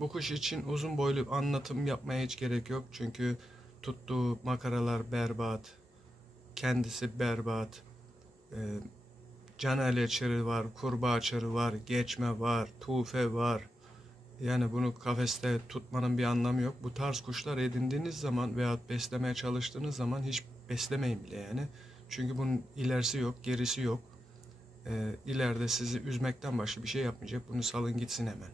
Bu kuş için uzun boylu anlatım yapmaya hiç gerek yok. Çünkü tuttuğu makaralar berbat, kendisi berbat. Ee, Canel çarı var, kurbağa çarı var, geçme var, tufe var. Yani bunu kafeste tutmanın bir anlamı yok. Bu tarz kuşlar edindiğiniz zaman veya beslemeye çalıştığınız zaman hiç beslemeyin bile yani. Çünkü bunun ilerisi yok, gerisi yok. İleride sizi üzmekten başka bir şey yapmayacak. Bunu salın gitsin hemen.